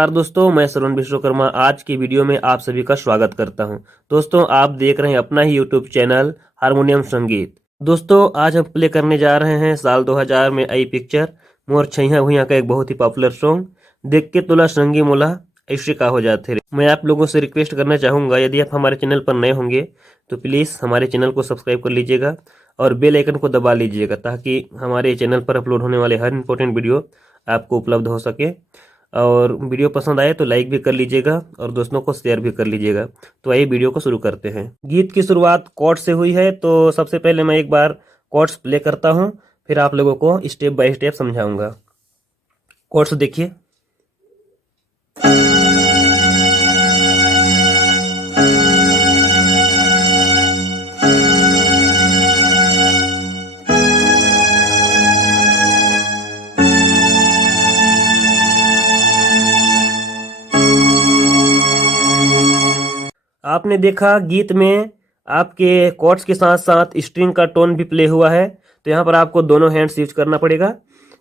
नमस्कार दोस्तों, मैं श्रवण विश्वकर्मा आज की वीडियो में आप सभी का स्वागत करता हूं। दोस्तों, आप देख रहे हैं अपना ही यूट्यूब चैनल हारमोनियम संगीत। दोस्तों, आज हम प्ले करने जा रहे हैं साल 2000 में आई पिक्चर मोर छैया भुइयां का एक बहुत ही पॉपुलर सॉन्ग देख के तुला संगी मोला ऐसे का हो जाते रे। मैं आप लोगों से रिक्वेस्ट करना चाहूँगा, यदि आप हमारे चैनल पर नए होंगे तो प्लीज़ हमारे चैनल को सब्सक्राइब कर लीजिएगा और बेल आइकन को दबा लीजिएगा ताकि हमारे चैनल पर अपलोड होने वाले हर इंपॉर्टेंट वीडियो आपको उपलब्ध हो सके। और वीडियो पसंद आए तो लाइक भी कर लीजिएगा और दोस्तों को शेयर भी कर लीजिएगा। तो आइए वीडियो को शुरू करते हैं। गीत की शुरुआत कॉर्ड से हुई है, तो सबसे पहले मैं एक बार कॉर्ड्स प्ले करता हूं, फिर आप लोगों को स्टेप बाय स्टेप समझाऊंगा। कॉर्ड्स देखिए। आपने देखा गीत में आपके कॉर्ड्स के साथ साथ स्ट्रिंग का टोन भी प्ले हुआ है, तो यहाँ पर आपको दोनों हैंड्स यूज करना पड़ेगा।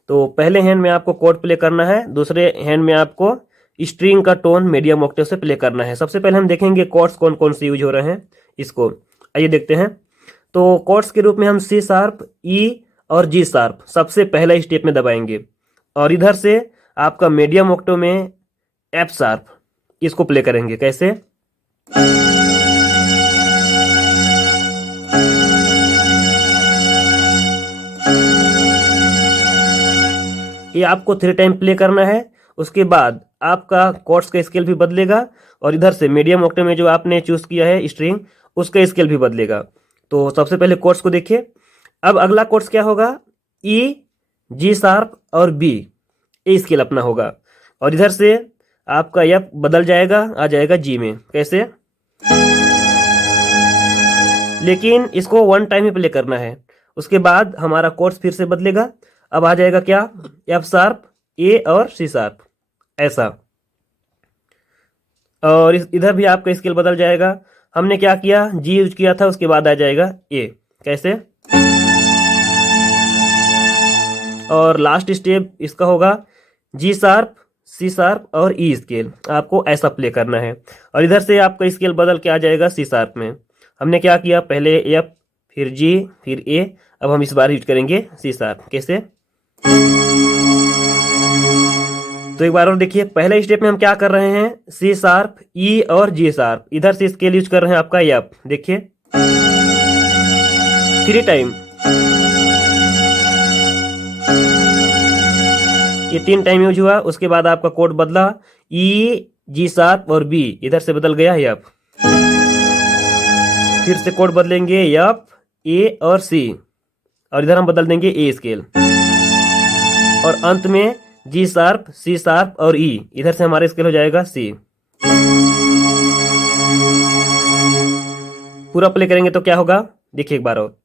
तो पहले हैंड में आपको कॉर्ड प्ले करना है, दूसरे हैंड में आपको स्ट्रिंग का टोन मीडियम ऑक्टेव से प्ले करना है। सबसे पहले हम देखेंगे कॉर्ड्स कौन कौन से यूज हो रहे हैं, इसको आइए देखते हैं। तो कॉर्ड्स के रूप में हम सी शार्प, ई और जी शार्प सबसे पहला स्टेप में दबाएंगे, और इधर से आपका मीडियम ऑक्टेव में एफ शार्प, इसको प्ले करेंगे। कैसे? ये आपको 3 टाइम प्ले करना है। उसके बाद आपका कॉर्ड्स का स्केल भी बदलेगा और इधर से मीडियम ऑक्टेव में जो आपने चूज किया है स्ट्रिंग, उसका स्केल भी बदलेगा। तो सबसे पहले कॉर्ड्स को देखिए। अब अगला कॉर्ड्स क्या होगा? ई, जी शार्प और बी, ये स्केल अपना होगा, और इधर से आपका एफ बदल जाएगा, आ जाएगा जी में। कैसे? लेकिन इसको 1 टाइम ही प्ले करना है। उसके बाद हमारा कॉर्ड्स फिर से बदलेगा। अब आ जाएगा क्या? एफ शार्प, ए और सी शार्प, ऐसा। और इधर भी आपका स्केल बदल जाएगा। हमने क्या किया? जी यूज किया था, उसके बाद आ जाएगा ए। कैसे? और लास्ट स्टेप इसका होगा जी शार्प, सी शार्प और ई स्केल, आपको ऐसा प्ले करना है। और इधर से आपका स्केल बदल के आ जाएगा सी शार्प में। हमने क्या किया? पहले एफ, फिर जी, फिर ए। अब हम इस बार यूज करेंगे सी शार्प। कैसे? तो एक बार और देखिए। पहले स्टेप में हम क्या कर रहे हैं? सी शार्प, ई और जी शार्प, इधर से स्केल यूज कर रहे हैं आपका एफ। देखिए 3 टाइम, ये 3 टाइम यूज हुआ। उसके बाद आपका कोड बदला, ई, जी शार्प और बी, इधर से बदल गया एफ। फिर से कोड बदलेंगे एफ, ए और सी, और इधर हम बदल देंगे ए स्केल। और अंत में जी शार्प, सी शार्प और ई, इधर से हमारा स्केल हो जाएगा सी। पूरा प्ले करेंगे तो क्या होगा? देखिए एक बार और।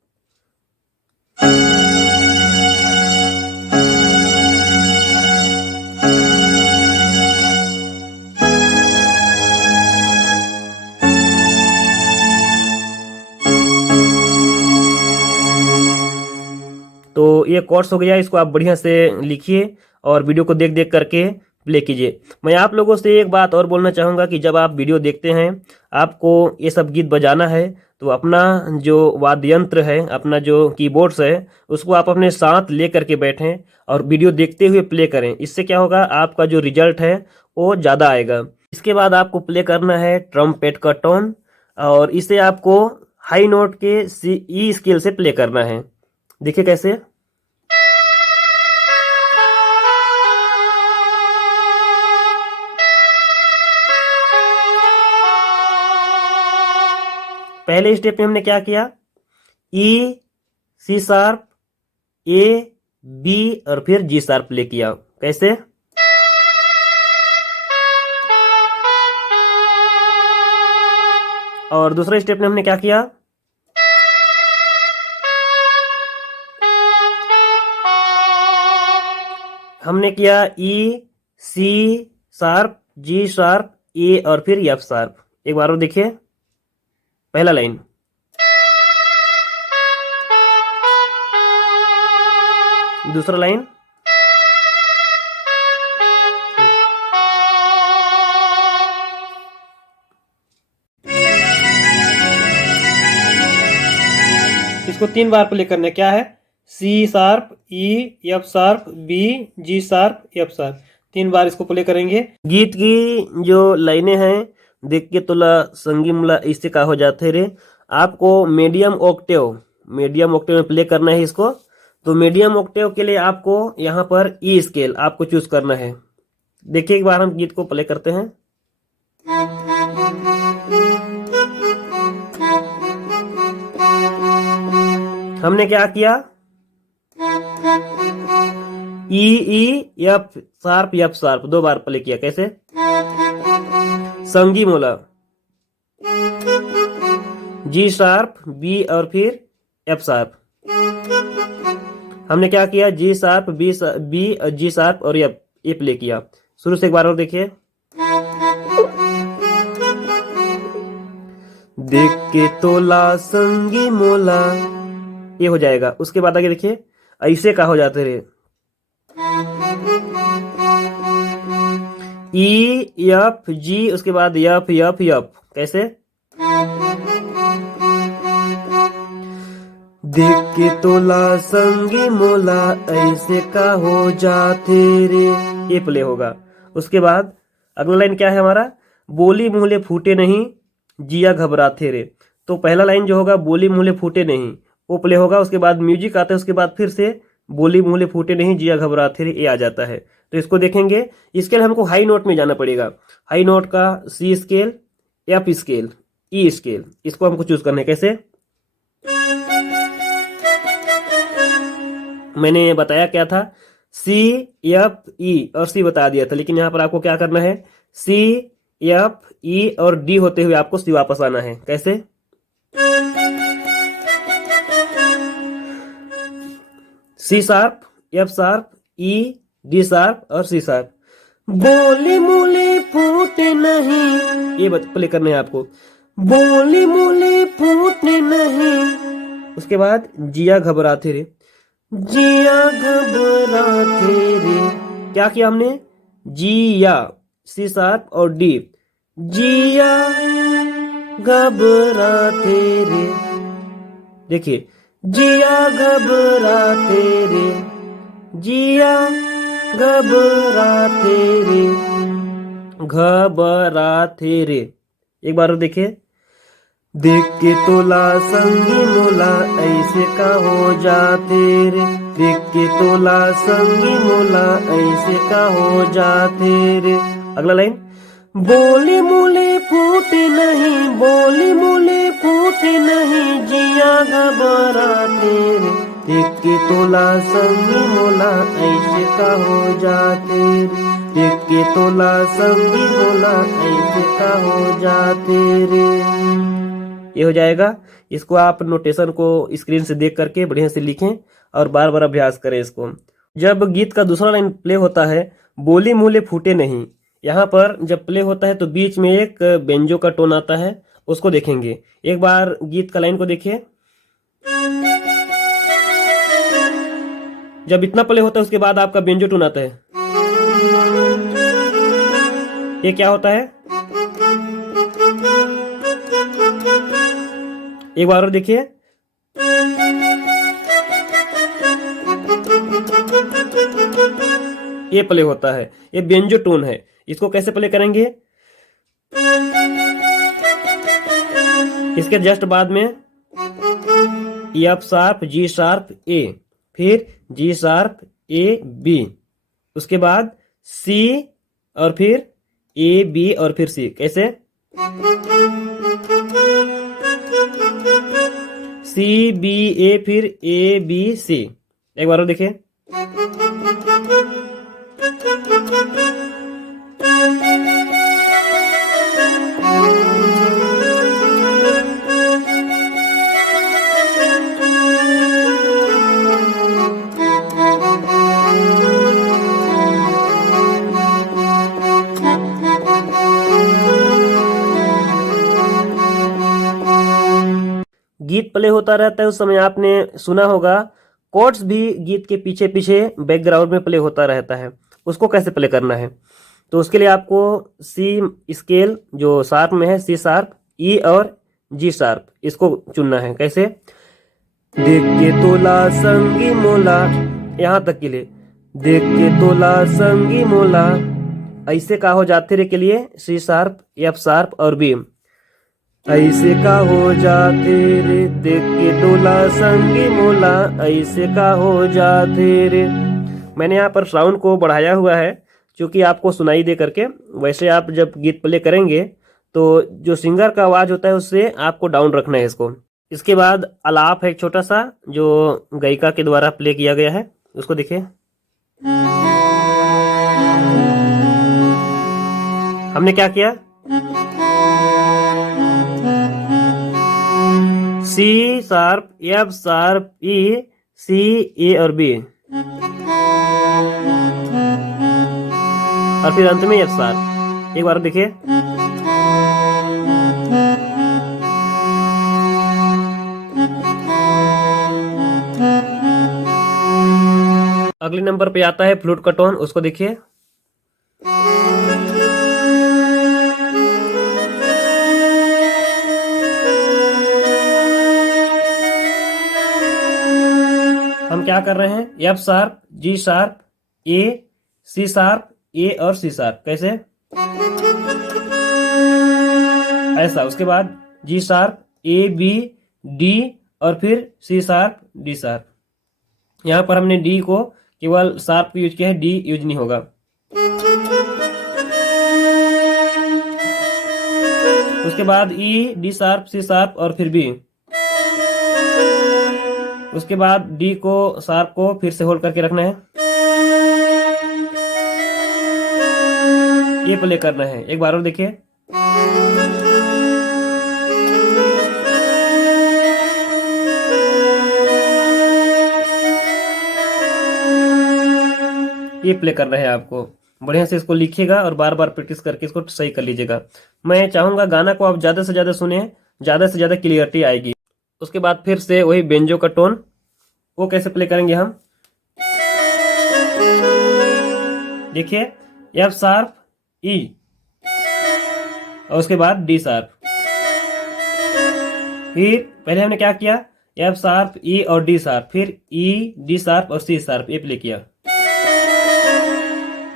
तो ये कोर्स हो गया, इसको आप बढ़िया से लिखिए और वीडियो को देख देख करके प्ले कीजिए। मैं आप लोगों से एक बात और बोलना चाहूँगा कि जब आप वीडियो देखते हैं, आपको ये सब गीत बजाना है, तो अपना जो वाद्य यंत्र है, अपना जो कीबोर्ड्स है, उसको आप अपने साथ ले करके बैठें और वीडियो देखते हुए प्ले करें। इससे क्या होगा? आपका जो रिजल्ट है वो ज़्यादा आएगा। इसके बाद आपको प्ले करना है ट्रम्पेट का टोन, और इसे आपको हाई नोट के सी ई स्केल से प्ले करना है। देखिए कैसे। पहले स्टेप में हमने क्या किया? ई, सी शार्प, ए, बी और फिर जी शार्प प्ले किया। कैसे? और दूसरे स्टेप में हमने क्या किया? हमने किया ई, C sharp, G sharp, A और फिर एफ शार्प। एक बार और देखिए। पहला लाइन, दूसरा लाइन, इसको 3 बार प्ले करना है। क्या है? C sharp, E, F sharp, B, G sharp, F sharp. 3 बार इसको प्ले करेंगे। गीत की जो लाइनें हैं, देख के तोला संगी मुला इससे का हो जाते रे। आपको मीडियम ऑक्टेव में प्ले करना है इसको। तो मीडियम ऑक्टेव के लिए आपको यहाँ पर ई स्केल आपको चूज करना है। देखिए एक बार हम गीत को प्ले करते हैं। हमने क्या किया? ई एफ शार्प 2 बार प्ले किया। कैसे? संगी मोला, जी शार्प, बी और फिर एफ शार्प। हमने क्या किया? G sharp, B, G sharp और एफ, ये प्ले किया। शुरू से एक बार और देखिए। देख के तोला संगी मोला, ये हो जाएगा। उसके बाद आगे देखिए, ऐसे का हो जाते रे। ई एफ जी, उसके बाद एफ एफ एफ। कैसे? देख के तोला संगी मोला, ऐसे का हो जाते रे, ये प्ले होगा। उसके बाद अगला लाइन क्या है हमारा? बोली मुहले फूटे नहीं, जिया घबराते रे। तो पहला लाइन जो होगा बोली मुहले फूटे नहीं, वो प्ले होगा। उसके बाद म्यूजिक आता है, उसके बाद फिर से बोली मुहले फूटे नहीं, जिया घबराते रे, ये आ जाता है। तो इसको देखेंगे। इसके लिए हमको हाई नोट में जाना पड़ेगा। हाई नोट का C scale, F scale, E scale, इसको हमको चूज करना है। कैसे? मैंने बताया क्या था? सी एफ ई और सी बता दिया था, लेकिन यहां पर आपको क्या करना है? सी एफ ई और डी होते हुए आपको सी वापस आना है। कैसे? सी sharp, F sharp, E, D sharp और सी शार्प। बोली मूली फूटे नहीं, ये प्ले करने हैं आपको। बोली मूली फूटे नहीं। उसके बाद जिया घबराते रे, जिया घबराते रे। क्या किया हमने? जिया, सी शार्प और डी, जिया घबराते रे। देखिए, जिया घबराते रे, जिया घबराते रे, घबराते रे। एक बार और देखिए। देख के तोला संगी मोला, ऐसे का हो जाते रे। देख के तोला संगी मोला, ऐसे का हो जाते रे। अगला लाइन, बोली मूले फूटे नहीं, बोली मूले फूटे नहीं, जिया घबराते रे। देख के तोला संगी मोला, ऐसे का हो जाते रे। देख के तोला संगी मोला, ऐसे का हो जाते रे। ये हो जाएगा। इसको आप नोटेशन को स्क्रीन से देख करके बढ़िया से लिखें और बार बार अभ्यास करें इसको। जब गीत का दूसरा लाइन प्ले होता है, बोली मूले फूटे नहीं, यहाँ पर जब प्ले होता है तो बीच में एक बेंजो का टोन आता है, उसको देखेंगे। एक बार गीत का लाइन को देखिए। जब इतना प्ले होता है उसके बाद आपका बेंजो टोन आता है। ये क्या होता है? एक बार और देखिए। ये प्ले होता है, ये बेंजो टोन है। इसको कैसे प्ले करेंगे? इसके जस्ट बाद में एफ शार्प, जी शार्प, ए, फिर जी शार्प, ए, बी, उसके बाद सी और फिर ए, बी और फिर सी। कैसे? सी, बी, ए, फिर ए, बी, सी। एक बार और देखिए। गीत प्ले होता रहता है, उस समय आपने सुना होगा कोर्ड्स भी गीत के पीछे पीछे बैकग्राउंड में प्ले होता रहता है। उसको कैसे प्ले करना है? तो उसके लिए आपको सी स्केल जो शार्प में है, सी शार्प, ई और जी शार्प, इसको चुनना है। कैसे? देख के तोला संगी मोला, यहाँ तक के लिए देख के तोला संगी मोला। ऐसे का हो जाते रे के लिए सी शार्प, एफ शार्प और बी। ऐसे का हो जाते रे देख के तोला संगी मोला, ऐसे का हो जाते रे। मैंने यहाँ पर साउंड को बढ़ाया हुआ है क्योंकि आपको सुनाई दे करके। वैसे आप जब गीत प्ले करेंगे तो जो सिंगर का आवाज होता है उससे आपको डाउन रखना है इसको। इसके बाद आलाप है एक छोटा सा जो गायिका के द्वारा प्ले किया गया है, उसको देखिए। हमने क्या किया, सी शार्प, एफ शार्प, ई, सी, ए और बी, और फिर अंत में एफ शार्प। एक बार देखिए। अगले नंबर पे आता है फ्लूट का टोन, उसको देखिए। हम क्या कर रहे हैं, F sharp, G sharp, A, C sharp, A और सी शार्प। कैसे, ऐसा। उसके बाद जी शार्प, ए, बी, डी और फिर सी शार्प, डी शार्प। यहां पर हमने डी को केवल शार्प यूज किया है, डी यूज नहीं होगा। उसके बाद ई, डी शार्प, सी शार्प और फिर बी। उसके बाद डी को शार्प को फिर से होल्ड करके रखना है, ये प्ले करना है। एक बार और देखिए। ये प्ले करना है आपको। बढ़िया से इसको लिखिएगा और बार बार प्रैक्टिस करके इसको सही कर लीजिएगा। मैं चाहूंगा गाना को आप ज्यादा से ज्यादा सुने, ज्यादा से ज्यादा क्लियरिटी आएगी। उसके बाद फिर से वही बेंजो का टोन, वो कैसे प्ले करेंगे हम, देखिए। एफ शार्प, ई और उसके बाद डी शार्प। फिर पहले हमने क्या किया, एफ शार्प, ई और डी शार्प, फिर ई, डी शार्प और सी शार्प, ये प्ले किया।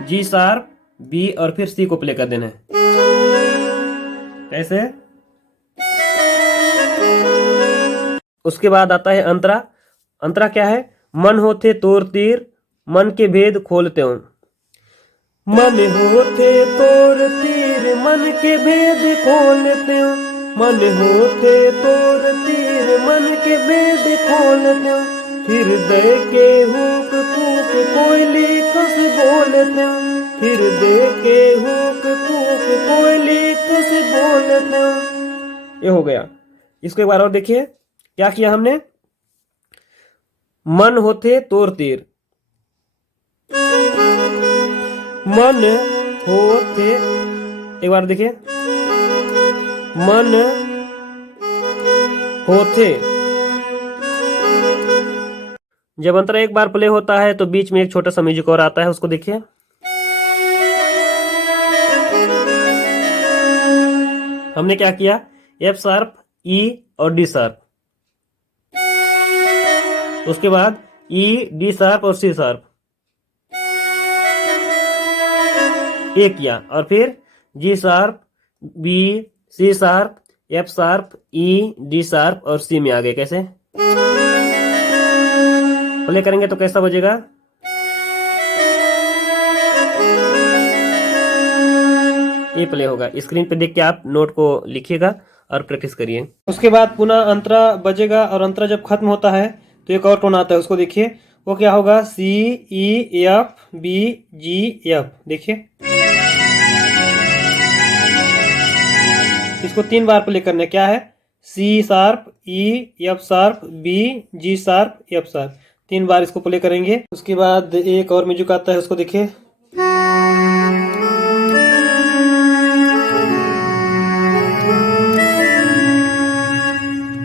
जी शार्प, बी और फिर सी को प्ले कर देना है। कैसे, उसके बाद आता है अंतरा। अंतरा क्या है, मन होते तोर तीर, मन के भेद खोलते हो। मन होते तोर तीर, मन के भेद खोलते हो। मन होते तोर तीर, मन के भेद खोलते हो। हृदय के हुक कूक कोयली कस बोलते हो। हृदय के हुक कूक कोयली कस बोलते हो। ये हो गया। इसको एक बार और देखिए, क्या किया हमने, मन होते तोर तीर, मन होते, एक बार देखिए, मन होते। जब अंतरा एक बार प्ले होता है तो बीच में एक छोटा सा म्यूजिक और आता है, उसको देखिए। हमने क्या किया, एफ शार्प, ई और डी शार्प। उसके बाद ई, डी शार्प और सी शार्प, ये किया। और फिर G sharp, B, C sharp, F sharp, E, D sharp और सी में आ गए। कैसे प्ले करेंगे तो कैसा बजेगा, ये प्ले होगा। स्क्रीन पे देख के आप नोट को लिखिएगा और प्रैक्टिस करिए। उसके बाद पुनः अंतरा बजेगा और अंतरा जब खत्म होता है तो एक और टोन आता है, उसको देखिए। वो क्या होगा, C, E, F, B, G, F. देखिए, इसको 3 बार प्ले करना है। क्या है, C sharp, E, F sharp, B, G sharp, F sharp. 3 बार इसको प्ले करेंगे। उसके बाद एक और म्यूजिक आता है, उसको देखिए।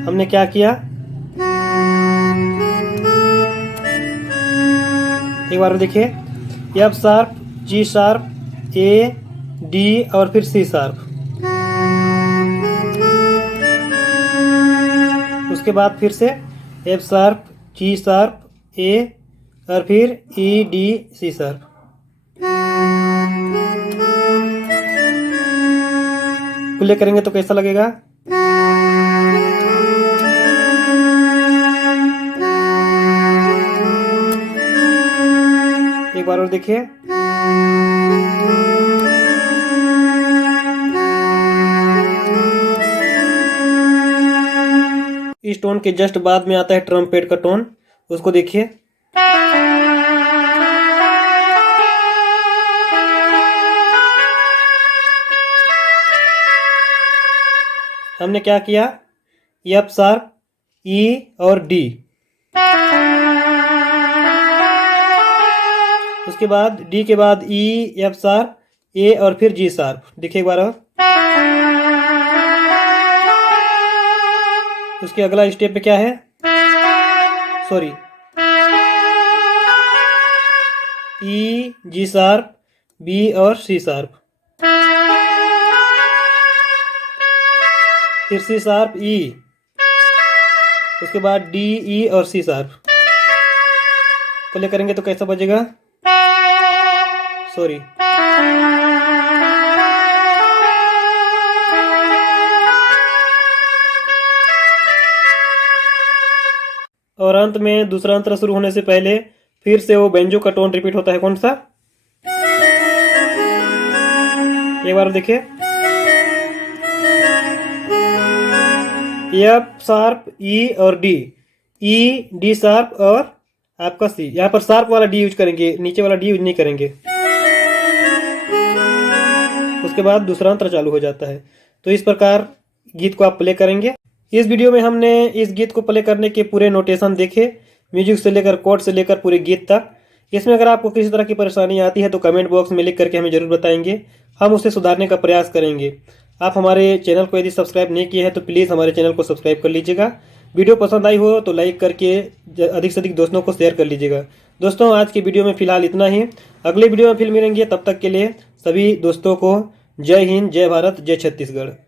हमने क्या किया, एक बार देखिए, F sharp, G sharp, A, D और फिर सी शार्प। उसके बाद फिर से F sharp, G sharp, A और फिर E D C sharp. Play करेंगे तो कैसा लगेगा? एक बार और देखिए। इस टोन के जस्ट बाद में आता है ट्रम्पेट का टोन, उसको देखिए। हमने क्या किया? एफ शार्प, ई और डी, उसके बाद डी के बाद ई, एफ शार्प, ए और फिर जी शार्प। देखिए एक बार और। उसके अगला स्टेप पे क्या है? सॉरी, ई, जी शार्प, बी और सी शार्प, फिर सी शार्प, ई, उसके बाद डी, ई और सी शार्प। प्ले करेंगे तो कैसा बजेगा? सॉरी, और अंत में दूसरा अंतर शुरू होने से पहले फिर से वो बेंजो का टोन रिपीट होता है। कौन सा? एक बार देखिए। एफ शार्प, ई और डी, ई, डी शार्प और आपका सी। यहाँ पर शार्प वाला डी यूज करेंगे, नीचे वाला डी यूज नहीं करेंगे। उसके बाद दूसरा अंतर चालू हो जाता है। तो इस प्रकार गीत को आप प्ले करेंगे। इस वीडियो में हमने इस गीत को प्ले करने के पूरे नोटेशन देखे, म्यूजिक से लेकर कोड से लेकर पूरे गीत तक। इसमें अगर आपको किसी तरह की परेशानी आती है तो कमेंट बॉक्स में लिख करके हमें जरूर बताएंगे, हम उसे सुधारने का प्रयास करेंगे। आप हमारे चैनल को यदि सब्सक्राइब नहीं किए हैं तो प्लीज़ हमारे चैनल को सब्सक्राइब कर लीजिएगा। वीडियो पसंद आई हो तो लाइक करके अधिक से अधिक दोस्तों को शेयर कर लीजिएगा। दोस्तों आज की वीडियो में फिलहाल इतना ही। अगले वीडियो में फिर मिलेंगे, तब तक के लिए सभी दोस्तों को जय हिंद, जय भारत, जय छत्तीसगढ़।